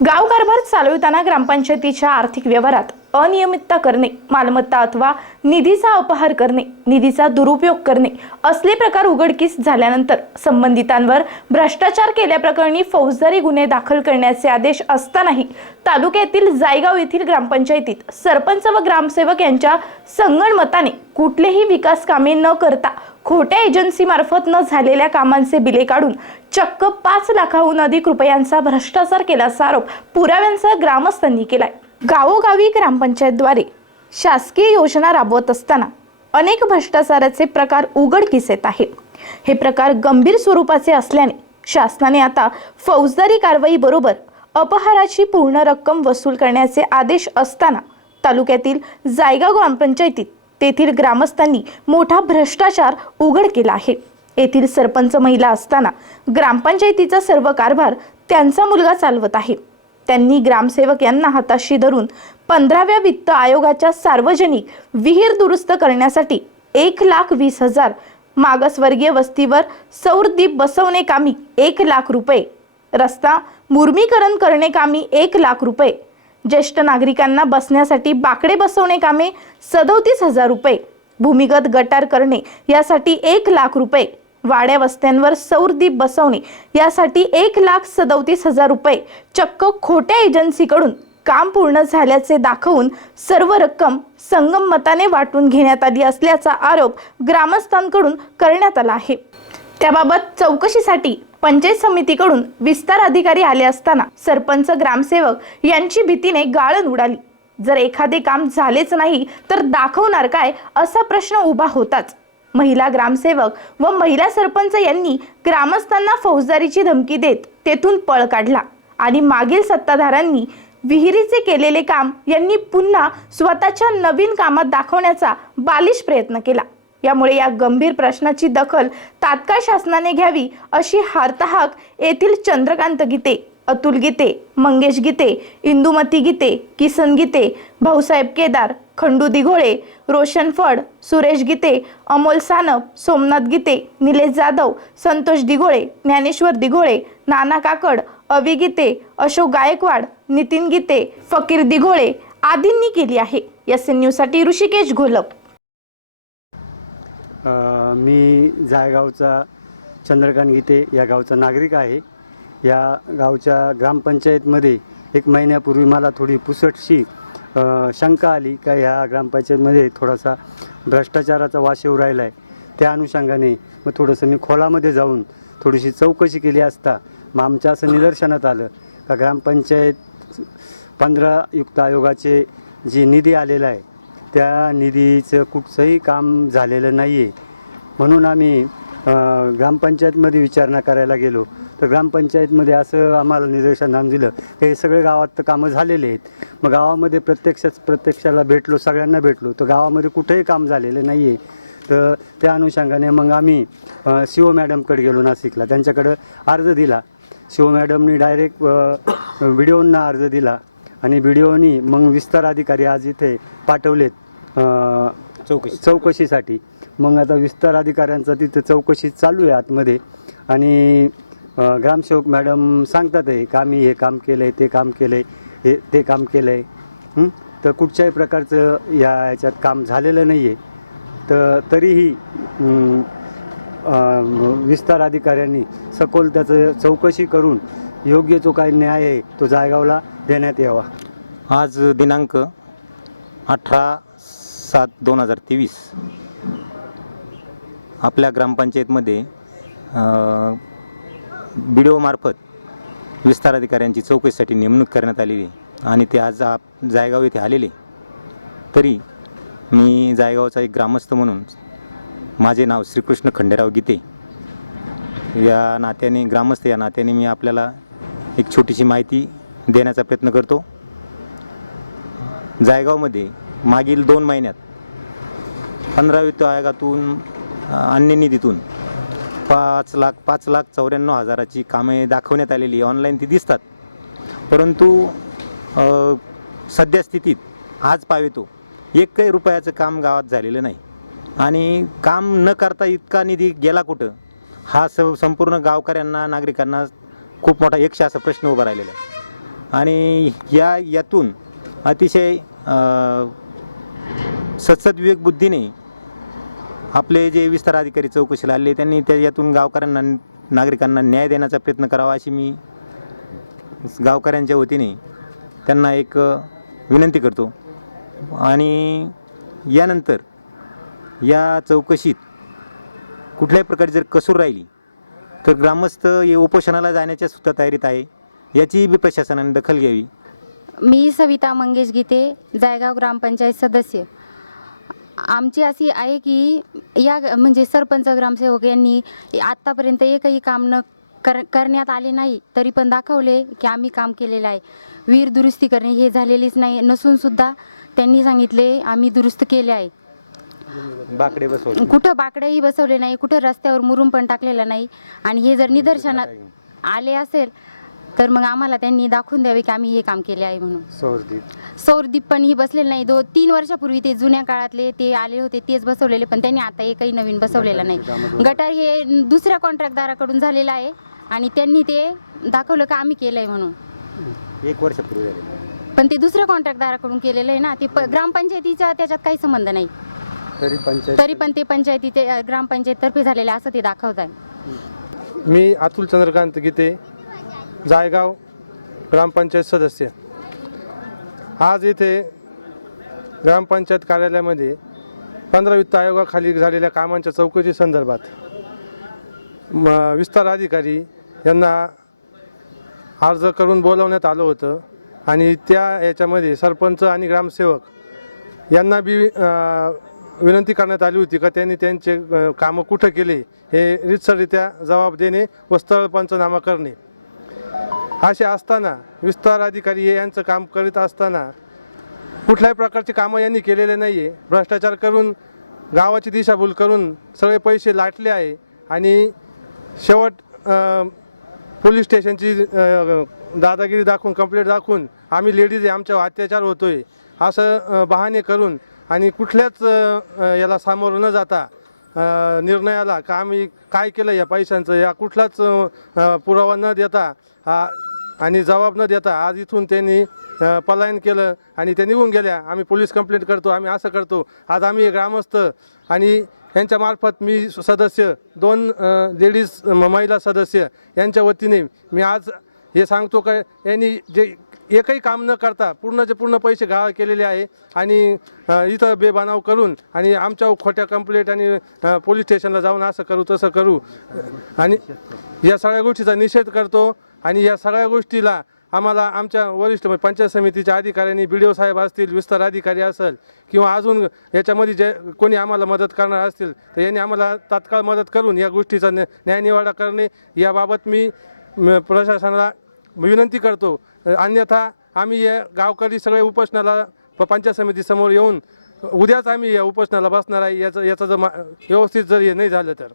गावकारभार चालविताना ग्रामपंचायतीच्या आर्थिक व्यवहारात अनियमितता करणे मालमत्ता अथवा निधीचा अपहार करणे निधीचा दुरुपयोग करणे असले प्रकार उघडकीस झाल्यानंतर संबंधितांवर भ्रष्टाचार केल्याप्रकरणी फौजदारी गुन्हे दाखल करण्याचे आदेश असतानाही तालुक्यातील जायगाव येथील ग्रामपंचायतीत सरपंच व ग्रामसेवक यांच्या संगणमताने कुठलेही विकास कामे न करता खोट्या एजन्सीमार्फत न झालेल्या कामांचे बिले काढून चक्क पाच लाखाहून अधिक रुपयांचा भ्रष्टाचार केल्याचा आरोप पुराव्यांचा ग्रामस्थांनी केलाय. गावोगावी ग्रामपंचायतद्वारे शासकीय योजना राबवत असताना अनेक भ्रष्टाचाराचे प्रकार उघडकीस येत आहेत. हे प्रकार गंभीर स्वरूपाचे असल्याने शासनाने आता फौजदारी कारवाई बरोबर अपहाराची पूर्ण रक्कम वसूल करण्याचे आदेश असताना तालुक्यातील जायगाव ग्रामपंचायतीत तेथील ग्रामस्थांनी मोठा भ्रष्टाचार उघड केला आहे. येथील सरपंच महिला असताना ग्रामपंचायतीचा सर्व कारभार त्यांचा मुलगा चालवत आहे. त्यांनी ग्रामसेवक यांना हाताशी धरून पंधराव्या वित्त आयोगाच्या सार्वजनिक विहीर दुरुस्त करण्यासाठी एक लाख वीस हजार मागासवर्गीय वस्तीवर सौरदीप बसवणे कामी एक लाख रुपये रस्ता मुर्मीकरण करणे कामी एक लाख रुपये ज्येष्ठ नागरिकांना बसण्यासाठी बाकडे बसवणे कामे सदोतीस हजार रुपये भूमिगत गटार करणे यासाठी एक लाख रुपये वाड्या वस्त्यांवर सौरदीप बसवणे. यासाठी एक लाख सदोतीस हजार रुपये चक्क खोट्या एजन्सीकडून काम पूर्ण झाल्याचे दाखवून सर्व रक्कम संगममताने वाटून घेण्यात आली असल्याचा आरोप ग्रामस्थांकडून करण्यात आला आहे. त्याबाबत चौकशीसाठी पंचायत समितीकडून विस्तार अधिकारी आले असताना सरपंच ग्रामसेवक यांची भीतीने गाळण उडाली. जर एखादे काम झालेच नाही तर दाखवणार काय असा प्रश्न उभा होताच. महिला ग्रामसेवक व महिला सरपंच यांनी ग्रामस्थांना फौजदारीची धमकी देत तेथून पळ काढला आणि मागील सत्ताधाऱ्यांनी विहिरीचे केलेले काम यांनी पुन्हा स्वतःच्या नवीन कामात दाखवण्याचा बालिश प्रयत्न केला. यामुळे या गंभीर प्रश्नाची दखल तात्काळ शासनाने घ्यावी अशी हार्ताहाक येथील चंद्रकांत गीते अतुल गीते मंगेश गीते इंदुमती गीते किसन गीते भाऊसाहेब केदार खंडू दिघोळे रोशन फड सुरेश गीते अमोल सानप सोमनाथ गीते निलेश जाधव संतोष दिघोळे ज्ञानेश्वर दिघोळे नाना काकड अवि गीते अशोक गायकवाड नितीन गीते फकीर दिघोळे आदींनी केली आहे. एस एन न्यूजसाठी ऋषिकेश घोलप. मी जायगावचा चंद्रकांत गीते या गावचा नागरिक आहे. या गावच्या ग्रामपंचायतमध्ये एक महिन्यापूर्वी मला थोडी पुसटशी शंका आली का ह्या ग्रामपंचायतमध्ये थोडासा भ्रष्टाचाराचा वाशेव राहिला आहे त्या अनुषंगाने मग थोडंसं मी खोलामध्ये जाऊन थोडीशी चौकशी केली असता मग आमच्या असं निदर्शनात आलं का ग्रामपंचायत पंधरा युक्त आयोगाचे जी निधी आलेला आहे त्या निधीचं कुठचंही काम झालेलं नाही आहे म्हणून आम्ही ग्रामपंचायतमध्ये विचारणा करायला गेलो. तर ग्रामपंचायतमध्ये असं आम्हाला निदर्शनानं दिलं. की हे सगळे गावात तर कामं झालेले आहेत. मग गावामध्ये प्रत्यक्षच प्रत्यक्षाला भेटलो सगळ्यांना भेटलो. तर गावामध्ये कुठेही काम झालेलं नाही आहे तर त्या अनुषंगाने मग आम्ही अ, शिव मॅडमकडे गेलो नाशिकला. त्यांच्याकडं अर्ज दिला. शिव मॅडमनी डायरेक्ट व्हिडिओंना अर्ज दिला. आणि व्हिडिओनी मग विस्तार अधिकारी आज इथे पाठवलेत चौकशी. चौकशीसाठी. मग आता विस्तार अधिकाऱ्यांचा तिथं चौकशी चालू आहे आतमध्ये. आणि ग्रामसेवक मॅडम सांगतात आहे का मी हे काम केलं आहे ते काम केलं आहे हे ते काम केलं आहे तर कुठच्याही प्रकारचं या याच्यात काम झालेलं नाही आहे तर तरीही विस्तार अधिकाऱ्यांनी सखोल त्याचं चौकशी करून योग्य जो काही न्याय आहे तो जायगावला देण्यात यावा. आज दिनांक अठरा सात दोन हजार तेवीस. आपल्या ग्रामपंचायतमध्ये बी डी ओमार्फत विस्तार अधिकाऱ्यांची चौकशीसाठी नेमणूक करण्यात आलेली आणि ते आज आप जायगाव येथे आलेले तरी मी जायगावचा एक ग्रामस्थ म्हणून माझे नाव श्रीकृष्ण खंडेराव गीते. या नात्याने ग्रामस्थ या नात्याने मी आपल्याला एक छोटीशी माहिती देण्याचा प्रयत्न करतो. जायगावमध्ये मागील दोन महिन्यात पंधरा आयोगातून अन्य निधीतून पाच लाख पाच लाख चौऱ्याण्णव हजाराची कामे दाखवण्यात आलेली ऑनलाईन ती दिसतात. परंतु सध्या स्थितीत आज पावेतो एक काही रुपयाचं काम गावात झालेलं नाही. आणि काम न करता इतका निधी गेला कुठं? हा स संपूर्ण गावकऱ्यांना नागरिकांना खूप मोठा एकशे असा प्रश्न उभा राहिलेला आहे. आणि या यातून अतिशय अ, सत्सद बुद्धीने आपले जे विस्तार अधिकारी चौकशीला आले त्यांनी त्या यातून गावकऱ्यांना नागरिकांना न्याय देण्याचा प्रयत्न करावा अशी मी गावकऱ्यांच्या वतीने त्यांना एक विनंती करतो. आणि यानंतर या चौकशीत कुठल्याही प्रकारे जर कसूर राहिली तर ग्रामस्थ हे उपोषणाला जाण्याच्या सुद्धा तयारीत आहे याचीही बी प्रशासनाने दखल घ्यावी. मी सविता मंगेश गीते जायगाव ग्रामपंचायत सदस्य. आमची अशी आहे की या म्हणजे सरपंच ग्रामसेवक यांनी आत्तापर्यंत एकही काम न कर करण्यात आले नाही तरी पण दाखवले की आम्ही काम केलेलं आहे. वीर दुरुस्ती करणे हे झालेलीच नाही नसून सुद्धा त्यांनी सांगितले आम्ही दुरुस्त केले आहे. बाकडे बसवले. कुठं बाकडेही बसवले नाही कुठं रस्त्यावर मुरुम पण टाकलेलं नाही. आणि हे जर निदर्शनात आले असेल तर मग आम्हाला त्यांनी दाखवून द्यावे की आम्ही हे काम केले आहे म्हणून. सौरदीप. सौरदीप पण ही बसलेले नाही. दो तीन वर्षापूर्वी ते जुन्या काळातले ते आले होते तेच बसवलेले पण त्यांनी आता एकही नवीन बसवलेलं नाही. गटार हे दुसऱ्या कॉन्ट्रॅक्टदाराकडून झालेलं आहे आणि त्यांनी ते दाखवलं का आम्ही केलंय म्हणून. एक वर्षापूर्वी झालेलं पण ते दुसऱ्या कॉन्ट्रॅक्टदाराकडून केलेलं आहे ना ते प- ग्रामपंचायतीचा त्याच्यात काही संबंध नाही. तरी पंचायत तरी पण ते पंचायती ते ग्रामपंचायततर्फे झालेले असं ते दाखवत आहे. मी अतुल चंद्रकांत गीते जायगाव ग्रामपंचायत सदस्य. आज इथे ग्रामपंचायत कार्यालयामध्ये पंधरा वित्त आयोगाखाली झालेल्या कामांच्या चौकशी संदर्भात म- विस्तार अधिकारी यांना अर्ज करून बोलवण्यात आलं होतं आणि त्या याच्यामध्ये सरपंच आणि ग्रामसेवक यांना बी विनंती करण्यात आली होती का त्यांनी त्यांचे कामं कुठं केले हे रितसररित्या जबाब देणे व स्थळ पंचनामा करणे. असे असताना विस्तार अधिकारी हे यांचं काम करीत असताना कुठल्याही प्रकारचे कामं यांनी केलेले नाही आहे भ्रष्टाचार करून गावाची दिशाभूल करून सगळे पैसे लाटले आहे आणि शेवट पोलीस स्टेशनची दादागिरी दाखवून कंप्लेंट दाखवून आम्ही लेडीज आमच्यावर अत्याचार होतोय असं बहाणे करून आणि कुठल्याच याला सामोरं न जाता निर्णयाला का आम्ही काय केलं या पैशांचं? या कुठलाच पुरावा न देता आणि जबाब न देता आज इथून त्यांनी पलायन केलं आणि ते निघून गेल्या. आम्ही पोलीस कंप्लेंट करतो आम्ही असं करतो. आज आम्ही ग्रामस्थ आणि यांच्या मार्फत मी सदस्य दोन लेडीज महिला सदस्य यांच्या वतीने मी आज हे सांगतो का यांनी जे एकही काम न करता पूर्णचे पूर्ण पैसे गाळ केलेले आहे आणि इथं बेबानाव करून आणि आमच्या खोट्या कंप्लेंट आणि पोलीस स्टेशनला जाऊन असं करू तसं करू. आणि या सगळ्या गोष्टीचा निषेध करतो. आणि या सगळ्या गोष्टीला आम्हाला आमच्या वरिष्ठ म्हणजे पंचायत समितीच्या अधिकाऱ्यांनी बी डी ओ साहेब असतील विस्तार अधिकारी असेल किंवा अजून याच्यामध्ये जे कोणी आम्हाला मदत करणार असतील तर यांनी आम्हाला तात्काळ मदत करून या गोष्टीचा न्या- न्यायनिवाडा करणे याबाबत मी प्रशासनाला विनंती करतो. अन्यथा आम्ही या गावकरी सगळे उपोषणाला प- पंचायत समितीसमोर येऊन उद्याच आम्ही या उपोषणाला बसणार आहे याचं याचं जर मा- व्यवस्थित जर हे नाही झालं तर.